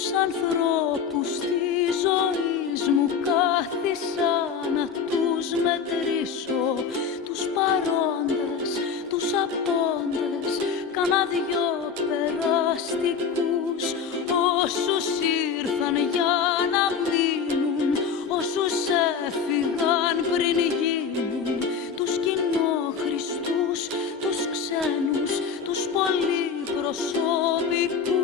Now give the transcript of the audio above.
τους ανθρώπους της ζωής μου κάθισα να τους μετρήσω, τους παρόντες, τους απόντες, κάνα δυο περαστικούς, όσους ήρθαν για να μείνουν, όσους έφυγαν πριν γίνουν, τους κοινόχρηστους, τους ξένους, τους πολυπροσωπικούς.